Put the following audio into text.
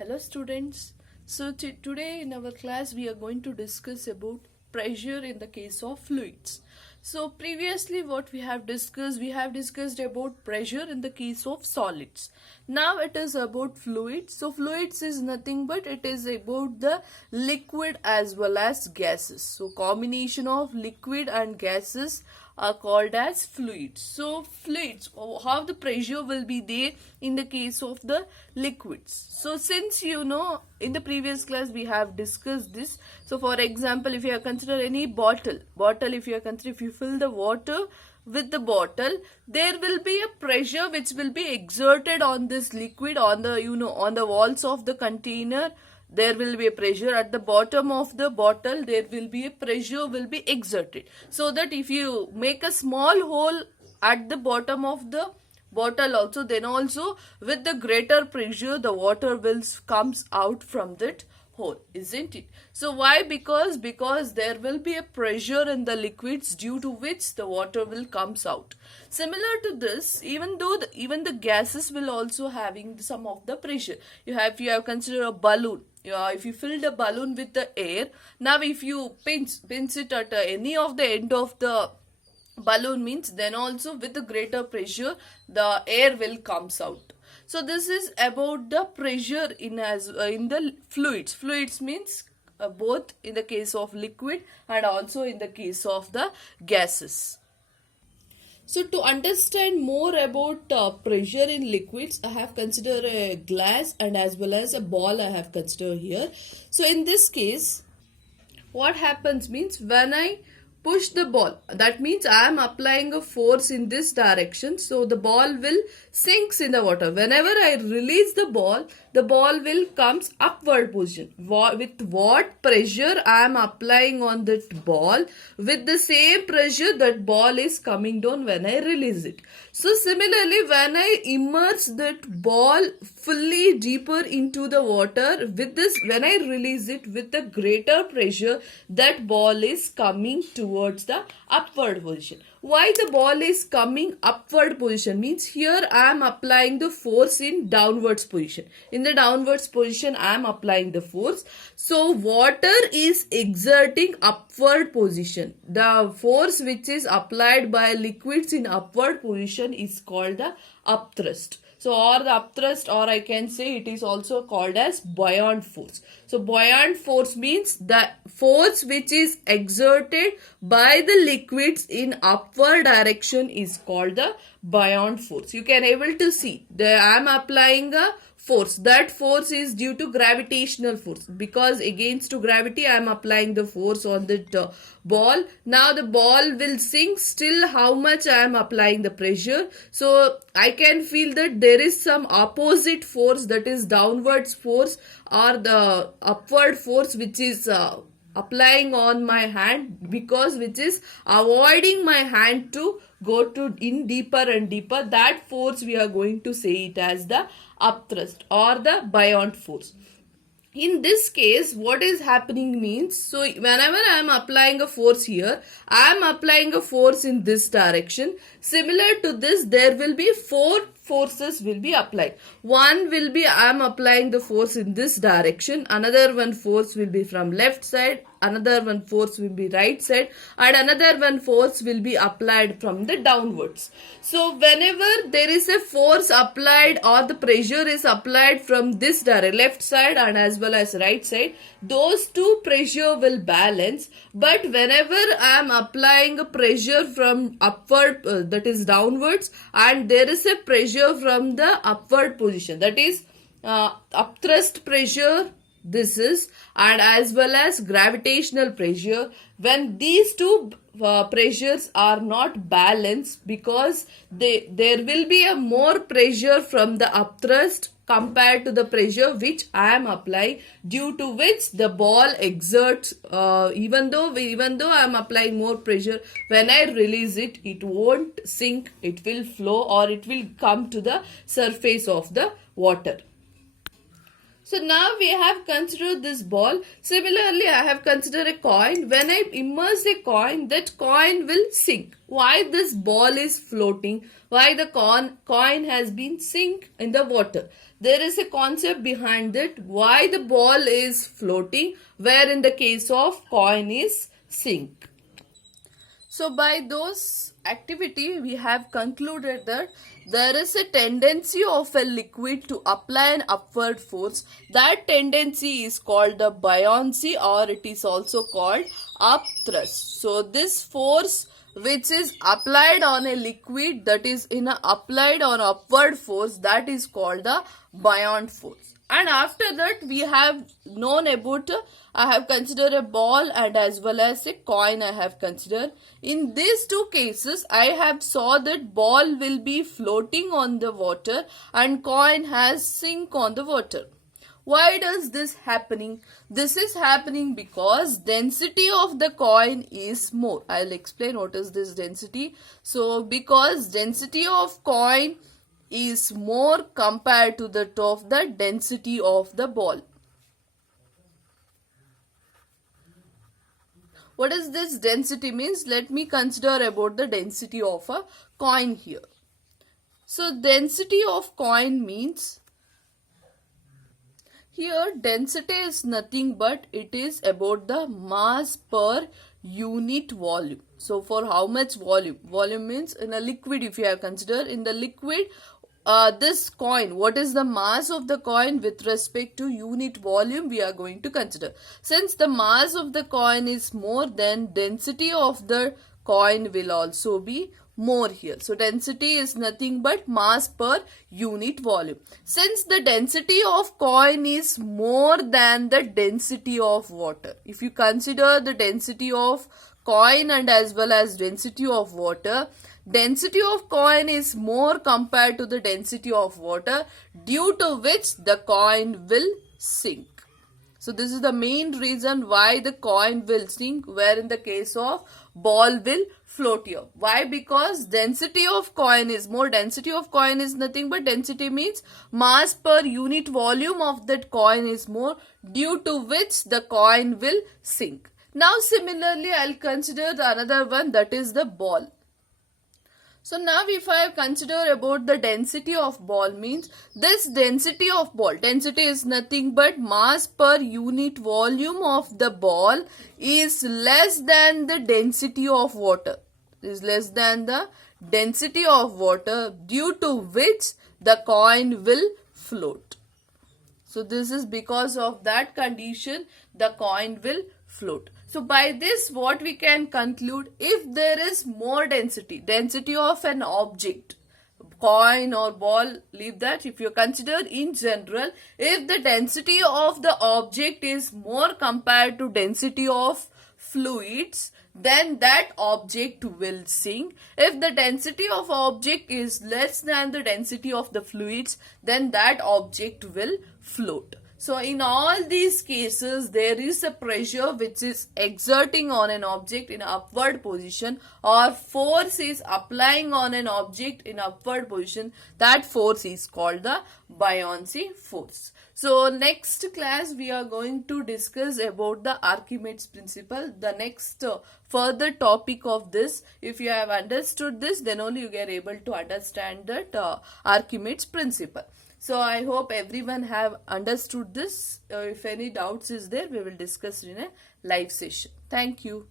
Hello students. So today in our class we are going to discuss about pressure in the case of fluids. So previously what we have discussed about pressure in the case of solids. Now it is about fluids. So fluids is nothing but it is about the liquid as well as gases. So combination of liquid and gases are called as fluids. So fluids, how the pressure will be there in the case of the liquids. So since you know in the previous class we have discussed this. So for example, if you are consider any bottle, if you fill the water with the bottle, there will be a pressure which will be exerted on this liquid on the on the walls of the container. There will be a pressure at the bottom of the bottle. There will be a pressure will be exerted, so that if you make a small hole at the bottom of the bottle also, then also with the greater pressure the water will comes out from that hole, isn't it? So why? Because there will be a pressure in the liquids due to which the water will comes out. Similar to this, even though even the gases will also having some of the pressure. If you have considered a balloon. If you fill the balloon with the air, now if you pinch it at any of the end of the balloon, means then also with the greater pressure the air will comes out. So this is about the pressure in the fluids. Fluids means both in the case of liquid and also in the case of the gases. So to understand more about pressure in liquids, I have considered a glass and as well as a ball I have considered here. So in this case, what happens means when I push the ball, that means I am applying a force in this direction, so the ball will sinks in the water. Whenever I release the ball will comes upward position. With what pressure I am applying on that ball, with the same pressure that ball is coming down when I release it. So similarly, when I immerse that ball fully deeper into the water, with this, when I release it with the greater pressure, that ball is coming towards the upward position. Why the ball is coming upward position? Means here I am applying the force in downwards position. In the downwards position I am applying the force. So water is exerting upward position. The force which is applied by liquids in upward position is called the upthrust. So or the upthrust, or I can say it is also called as buoyant force. So buoyant force means the force which is exerted by the liquids in upward direction is called the buoyant force. You can able to see that I am applying a force. That force is due to gravitational force, because against to gravity I am applying the force on the ball. Now the ball will sink. Still how much I am applying the pressure. So I can feel that there is some opposite force, that is downwards force or the upward force, which is applying on my hand, because which is avoiding my hand to go to in deeper and deeper. That force we are going to say it as the upthrust or the buoyant force. In this case, what is happening means, so whenever I am applying a force here, I am applying a force in this direction. Similar to this, there will be four forces will be applied. One will be I am applying the force in this direction. Another one force will be from left side. Another one force will be right side. And another one force will be applied from the downwards. So whenever there is a force applied or the pressure is applied from this direction, left side and as well as right side, those two pressure will balance. But whenever I am applying a pressure from upward, that is downwards, and there is a pressure from the upward position, that is upthrust pressure, this is, and as well as gravitational pressure, when these two pressures are not balanced, because there will be a more pressure from the upthrust compared to the pressure which I am applying, due to which the ball exerts, even though I am applying more pressure, when I release it, it won't sink, it will flow or it will come to the surface of the water. So now we have considered this ball. Similarly, I have considered a coin. When I immerse a coin, that coin will sink. Why this ball is floating? Why the coin has been sink in the water? There is a concept behind it. Why the ball is floating, where in the case of coin is sink. So by those activity, we have concluded that there is a tendency of a liquid to apply an upward force. That tendency is called the buoyancy, or it is also called upthrust. So this force which is applied on a liquid, that is applied on upward force, that is called the buoyant force. And after that we have known about, I have considered a ball and as well as a coin I have considered. In these two cases I have saw that ball will be floating on the water and coin has sink on the water. Why does this happening? This is happening because density of the coin is more. I'll explain what is this density. So because density of coin is more compared to that of the density of the ball. What is this density means? Let me consider about the density of a coin here. So density of coin means, here density is nothing but it is about the mass per unit volume. So for how much volume? Volume means in a liquid, if you have considered in the liquid, this coin, what is the mass of the coin with respect to unit volume we are going to consider. Since the mass of the coin is more, then density of the coin will also be more here. So density is nothing but mass per unit volume. Since the density of coin is more than the density of water, if you consider the density of coin and as well as density of water, density of coin is more compared to the density of water, due to which the coin will sink. So this is the main reason why the coin will sink, where in the case of ball will float here. Why? Because density of coin is more. Density of coin is nothing but density means mass per unit volume of that coin is more, due to which the coin will sink. Now similarly I'll consider the another one, that is the ball. So now if I consider about the density of ball means, this density of ball, density is nothing but mass per unit volume of the ball is less than the density of water. Is less than the density of water, due to which the coin will float. So this is because of that condition the coin will float. So by this what we can conclude, if there is more density of an object, coin or ball, leave that, if you consider in general, if the density of the object is more compared to density of fluids, then that object will sink. If the density of object is less than the density of the fluids, then that object will float. So in all these cases, there is a pressure which is exerting on an object in upward position, or force is applying on an object in upward position. That force is called the buoyancy force. So next class we are going to discuss about the Archimedes principle. The next further topic of this, if you have understood this, then only you are able to understand that Archimedes principle. So I hope everyone have understood this. If any doubts is there, we will discuss in a live session. Thank you.